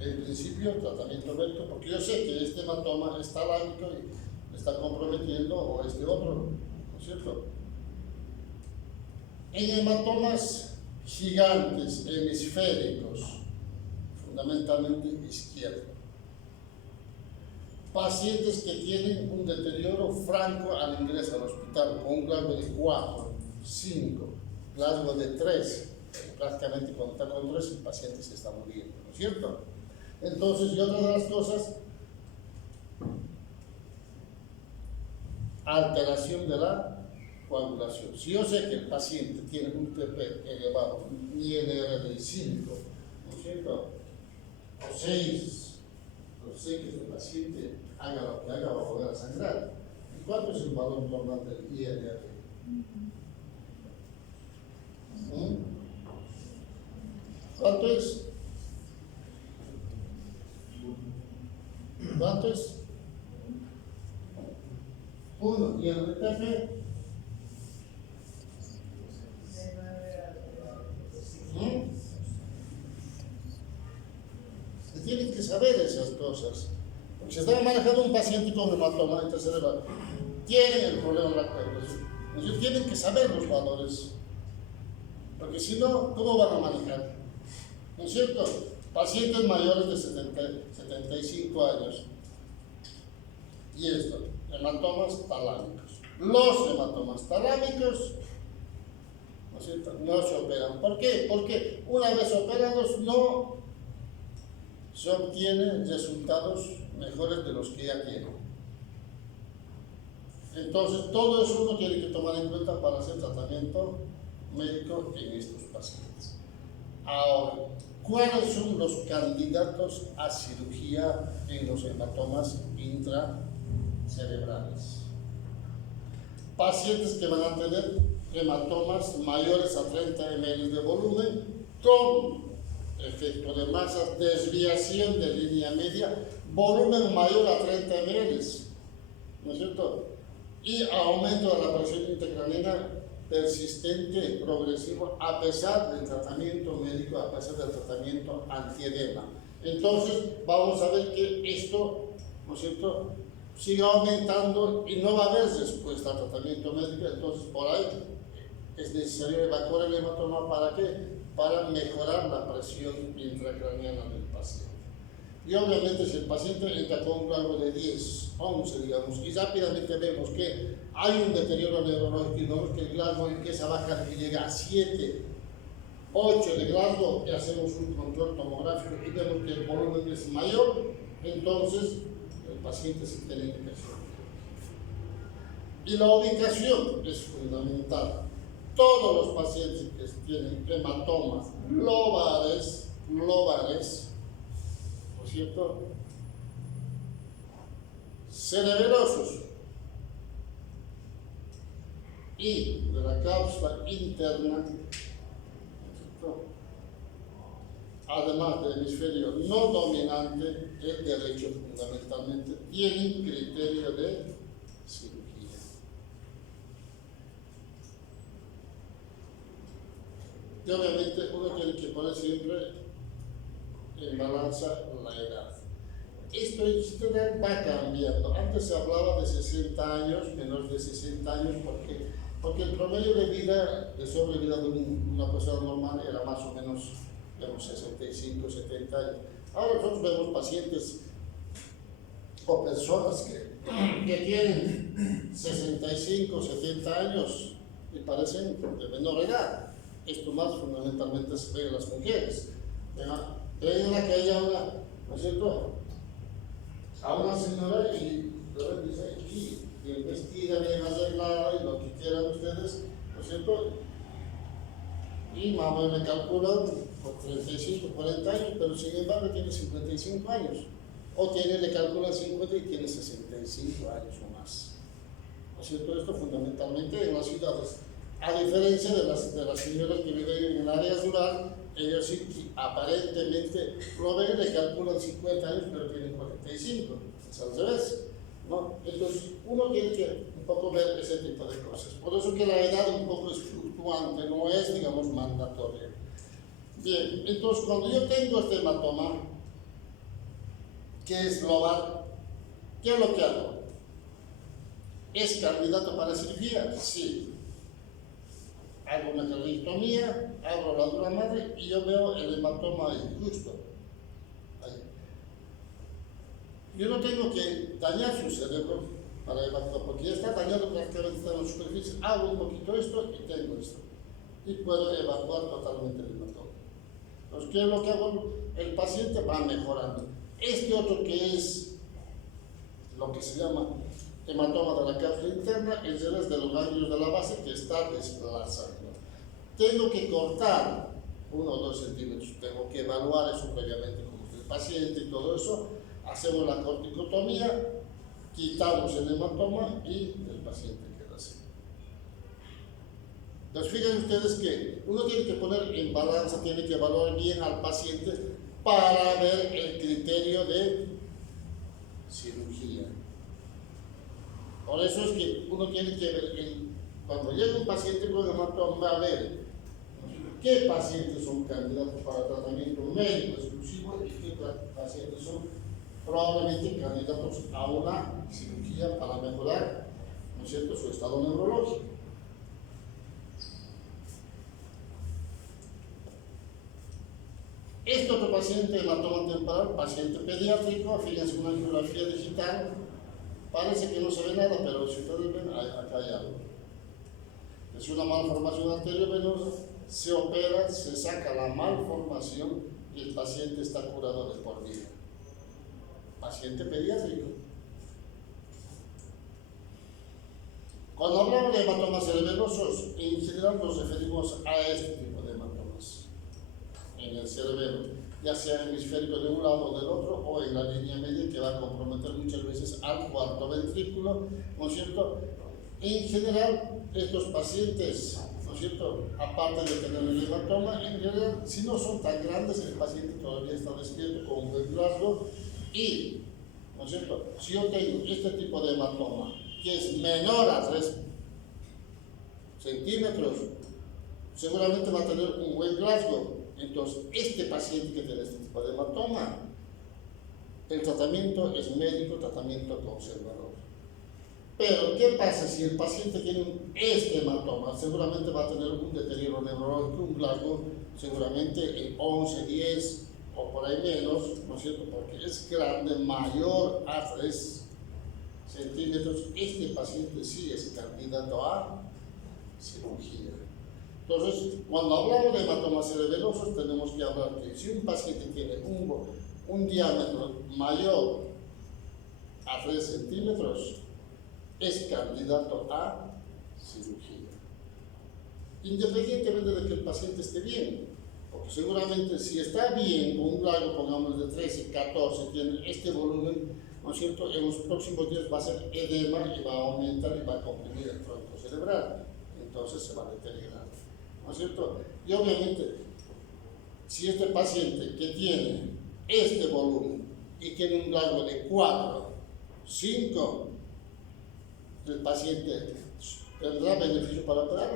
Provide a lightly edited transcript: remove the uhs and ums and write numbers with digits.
en principio, tratamiento médico, porque yo sé que este hematoma es talámico y está comprometiendo o este otro, ¿no es cierto? En hematomas gigantes, hemisféricos, fundamentalmente izquierdo, pacientes que tienen un deterioro franco al ingreso al hospital, con un Glasgow de 4, 5, Glasgow de 3, prácticamente cuando está con 3 el paciente se está muriendo, ¿no es cierto? Entonces, y otra de las cosas, alteración de la coagulación. Si yo sé que el paciente tiene un TP elevado, un INR de 5, ¿no es cierto? O 6, yo sé que el paciente haga lo que haga va a poder sangrar. ¿Y cuánto es el valor normal del INR? ¿Cuánto es? ¿Cuánto es? 1. ¿Y el TP? Se tienen que saber esas cosas. Porque si estamos manejando un paciente con hematoma intracerebral, tienen el problema de la coagulación. Ellos tienen que saber los valores. Porque si no, ¿cómo van a manejar? ¿No es cierto? Pacientes mayores de 75 años. Y esto, hematomas talámicos. Los hematomas talámicos, ¿no es cierto?, no se operan. ¿Por qué? Porque una vez operados no se obtienen resultados mejores de los que ya tienen. Entonces, todo eso uno tiene que tomar en cuenta para hacer tratamiento médico en estos pacientes. Ahora, ¿cuáles son los candidatos a cirugía en los hematomas intracerebrales? Pacientes que van a tener hematomas mayores a 30 ml de volumen con efecto de masa, desviación de línea media, volumen mayor a 30 ml, ¿no es cierto? Y aumento de la presión intracraniana persistente, progresivo, a pesar del tratamiento médico, a pesar del tratamiento antiedema. Entonces, vamos a ver que esto, ¿no es cierto?, sigue aumentando y no va a haber respuesta al tratamiento médico. Entonces, por ahí es necesario evacuar el hematoma. ¿Para qué? Para mejorar la presión intracraniana del paciente. Y obviamente si el paciente entra con un grado de 10, 11, digamos, y rápidamente vemos que hay un deterioro neurológico y vemos que el Glasgow empieza a bajar y llega a 7, 8 de Glasgow, y hacemos un control tomográfico y vemos que el volumen es mayor, entonces el paciente se tiene indicación. Y la ubicación es fundamental. Todos los pacientes que tienen hematomas lobares, ¿no es cierto?, cerebelosos y de la cápsula interna, además del hemisferio no dominante, el derecho fundamentalmente, tienen criterio de cirugía. Y obviamente uno tiene que poner siempre en balanza la edad. Esto en general va cambiando. Antes se hablaba de 60 años, menos de 60 años, porque el promedio de vida, de sobrevida de una persona normal era más o menos, digamos, 65, 70 años. Ahora nosotros vemos pacientes o personas que tienen 65, 70 años y parecen de menor edad. Esto más fundamentalmente se ve en las mujeres. Ven en la calle ahora, ¿no es cierto?, a una señora y luego dice, bien vestida, bien arreglada y lo que quieran ustedes, ¿no es cierto? Y más o menos me calculan por 35, 40 años, pero sin embargo tiene 55 años. O le calculan 50 y tiene 65 años o más. ¿No es cierto? Esto fundamentalmente en las ciudades. A diferencia de las señoras que viven en el área rural, ellos sí aparentemente lo ven, le calculan 50 años, pero tienen 45. Es al revés, ¿no? Entonces, uno tiene que un poco ver ese tipo de cosas. Por eso que la edad un poco es fluctuante, no es, digamos, mandatoria. Bien, entonces cuando yo tengo este hematoma, ¿Qué es global? ¿Qué es lo que hago? ¿Es candidato para cirugía? Sí. Hago una traqueostomía, abro la dura madre y yo veo el hematoma ahí, justo. Ahí. Yo no tengo que dañar su cerebro para evacuar, porque ya está dañado prácticamente en la superficie. Hago un poquito esto y tengo esto. Y puedo evacuar totalmente el hematoma. Entonces, ¿qué es lo que hago? El paciente va mejorando. Este otro que es lo que se llama hematoma de la cápsula interna, es de los ganglios de la base que está desplazando. Tengo que cortar 1 o 2 centímetros, tengo que evaluar eso previamente con el paciente y todo eso. Hacemos la corticotomía, quitamos el hematoma y el paciente queda así. Entonces, fíjense ustedes que uno tiene que poner en balanza, tiene que evaluar bien al paciente para ver el criterio de cirugía. Por eso es que uno tiene que ver, cuando llega un paciente con hematoma, va a ver qué pacientes son candidatos para tratamiento médico exclusivo y qué pacientes son probablemente candidatos a una cirugía para mejorar, ¿no es cierto?, su estado neurológico. Este otro paciente, hematoma temporal, paciente pediátrico, fíjense una angiografía digital, parece que no se ve nada, pero si ustedes ven, acá hay algo. Es una malformación arteriovenosa, se opera, se saca la malformación y el paciente está curado de por vida. Paciente pediátrico. Cuando hablamos de hematomas cerebelosos, en general nos referimos a este tipo de hematomas en el cerebelo, ya sea hemisférico de un lado o del otro, o en la línea media, que va a comprometer muchas veces al cuarto ventrículo, ¿no es cierto? En general, estos pacientes, ¿no es cierto?, aparte de tener el hematoma, en general, si no son tan grandes, el paciente todavía está despierto con un buen rasgo, y, ¿no es cierto?, si yo tengo este tipo de hematoma, que es menor a 3 centímetros, seguramente va a tener un buen rasgo. Entonces, este paciente que tiene este tipo de hematoma, el tratamiento es médico, tratamiento conservador. Pero, ¿qué pasa si el paciente tiene este hematoma? Seguramente va a tener un deterioro neurológico, un rasgo seguramente en 11, 10 o por ahí menos, ¿no es cierto? Porque es grande, mayor a 3 centímetros. Este paciente sí es candidato a cirugía. Entonces, cuando hablamos de hematomas cerebelosos, tenemos que hablar que si un paciente tiene un diámetro mayor a 3 centímetros, es candidato a cirugía. Independientemente de que el paciente esté bien, porque seguramente si está bien, con un largo, pongamos de 13, 14, tiene este volumen, ¿no es cierto?, en los próximos días va a ser edema y va a aumentar y va a comprimir el tronco cerebral. Entonces se va a deteriorar, ¿no es cierto? Y obviamente, si este paciente que tiene este volumen y tiene un largo de 4, 5, el paciente tendrá beneficio para operarlo.